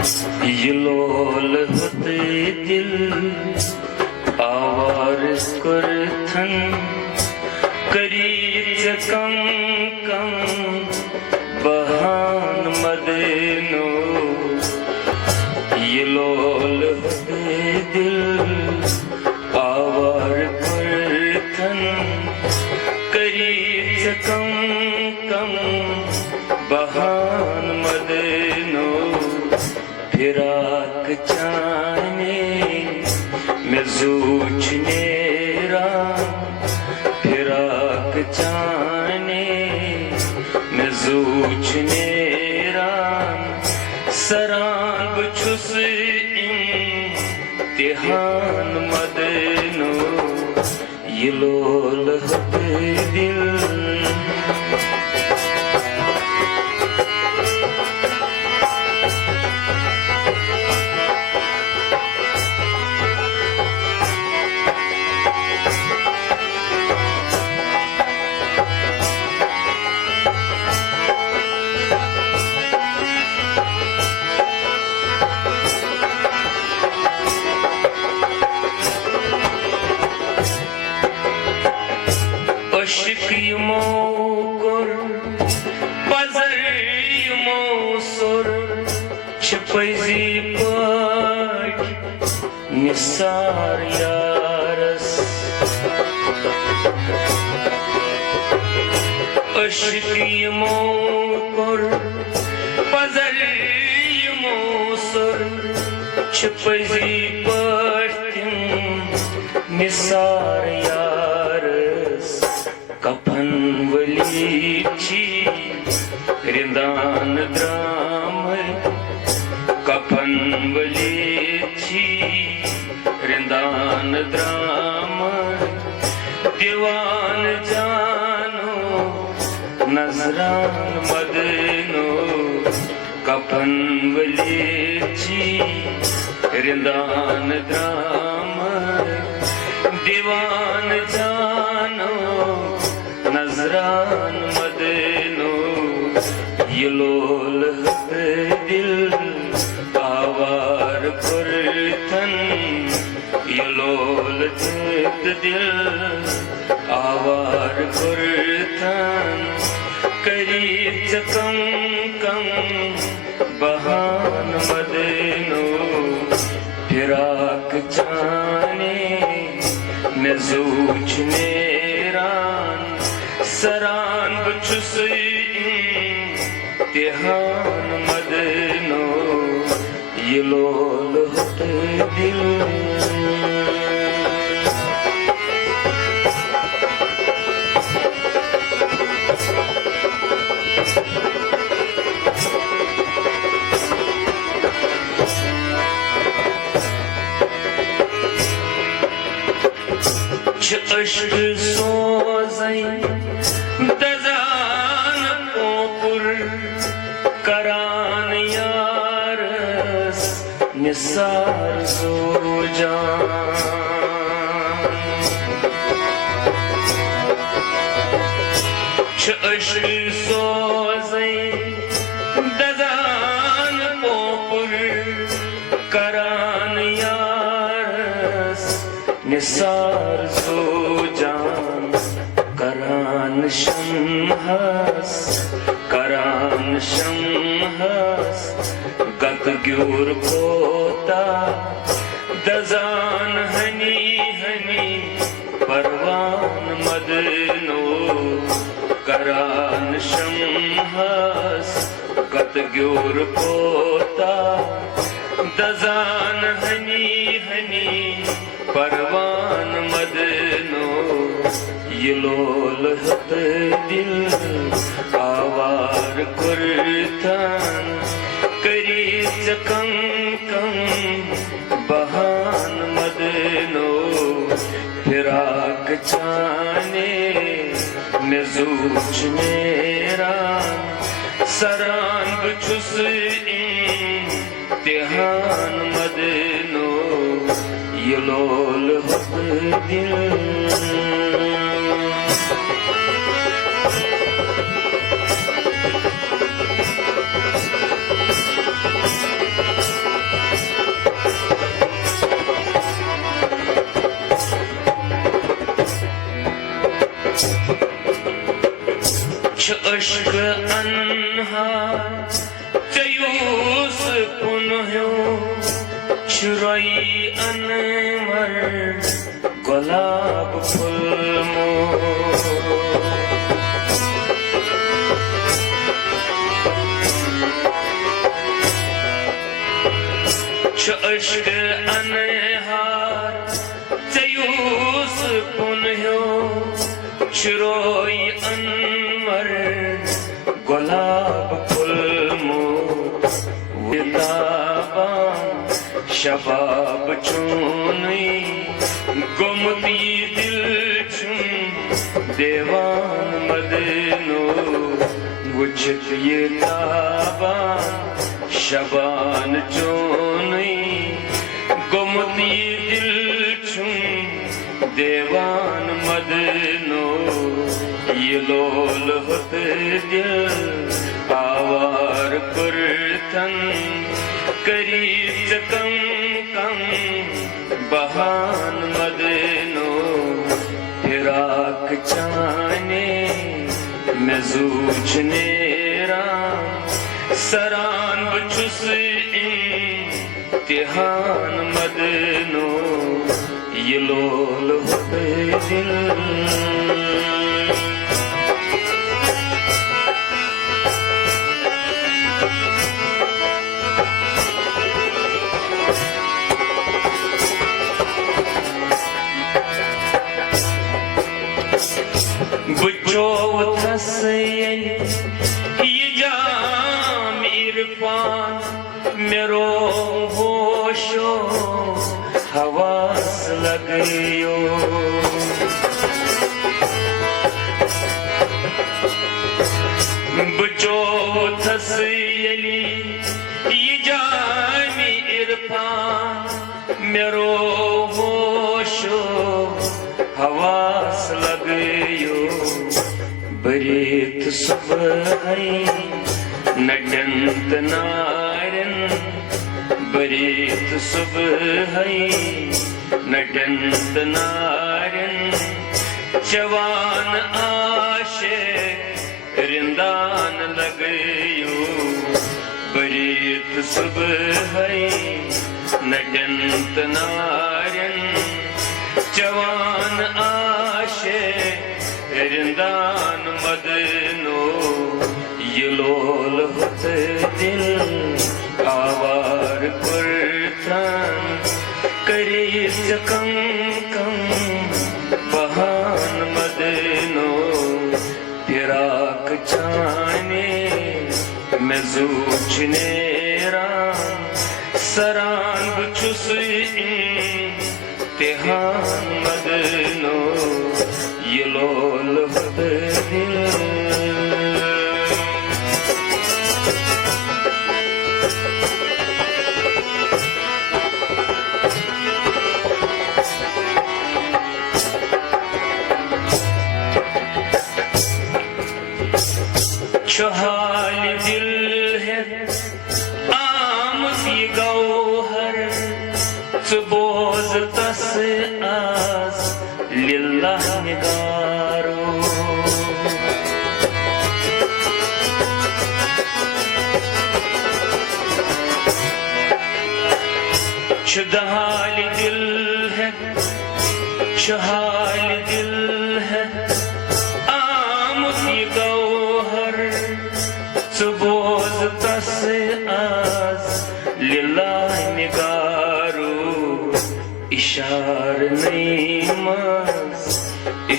ये लोल होते दिल आवारस करथन करीच कम कम बहान मदनो ये लोल होते दिल आवार करथन करीच कम कम बहान मदनो फिराक चाने में जूझने फिराक चाने में जूझने सरान बछुस इम्तिहान मदनो ये लोल होते दिल Aşık yumur, pazar yumusur, çıpayzi pak, nisar yaras. Aşık yumur, pazar yumusur, çıpayzi pak, nisar yaras. कफन वलीची रिंदान द्राम कफन वलीची रिंदान द्राम दीवान जानो नजरान मदनो कफन वलीची रिंदान द्राम दीवान जानो नजरान मदनो ये लोल होते दिल आवार करथन ये लोल होते दिल आवार करथन करीच कम कम बहान मदनो फिराक चाने में जूझने सरान बछुस इम्तिहान मदनो ये लोल होते दिल अश्क सोज़ई दज़ान पोपुर करान यारस निसार ज़ोजान अश्क सोज़ई दज़ान पोपुर करान यारस निसार ज़ोजान करान शमहस गत ग्योर पोता दजान हनी हनी परवान मदनो करान शमहस गत ग्योर पोता दजान हनी हनी परवान मदनो ये लोल होते दिल आवार करथन करीच कम कम बहान मदनो फिराक चाने में जूझने सरान बछुस इम्तिहान मदनो ये लोल होते दिल अश्क अनहार चयूस पुनह्यो छुरोई अनवर गुलाब फुलमो अश्क अनहार चयूस पुनह्यो छुरोई अनवर गुलाब फुलमो शबाब चूनी गुमती दिल चुन देवान मदनो वुछत ये ताबान शबान चूनी गुमती दिल चुन देवान मदनो ये लोल होत दिल आवार कुरतन करीब कम कम बहान मदनो फिराक चाने मैं जूझने सरान बचुस इम्तिहान मदनो ये लोल होते दिल बुझो थसयल ये जाम इरफान मेरो होशो हवास लगयो बुझो थसयली ये जाम इरफान मेरो होशो हवास लगयो बरेत सुबह नटंत नारन बरेत सुबह नटंत नारन जवान आशे रिंदान लगयो बरेत सुबह नटंत नारन जवान आशे रिंदान मदनो ये लोल होते दिल आवार कुर्तन करीब कम कम बहान मदनो फिराक चाने मैं जूझने सरान बचुस इम्तिहान मदनो ये लोल होते दिल चहाल दिल है आम सी गौहर सुबोज तस आस लिल्लाह निगारो चहाल दिल है चहाल दिल है आम सी गौहर सुबोज तस आस लिल्लाह निगारो इशार नहीं मास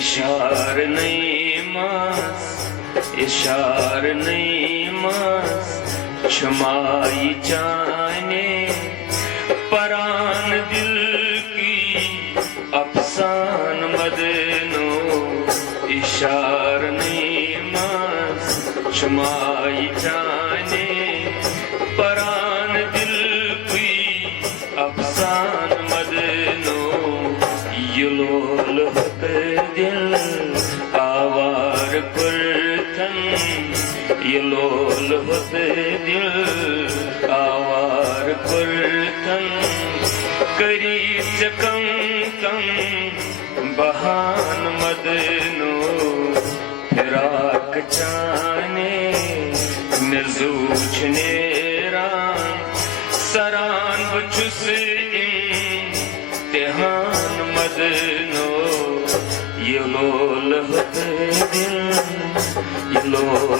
इशार नहीं मास इशार नहीं मास क्षमाई जाने परान दिल की अफसान मदनो इशार नहीं मास क्षमाई जाने परान दिल की अफसान मदनो ये लोल होते दिल आवार कुर्तन ये लोल होते दिल आवार कुर्तन करीब से कम कम बहान मदनो फिराक चाने नेरान सरान बचुस इम्तिहान मदनो ये लोल दिल ये लोल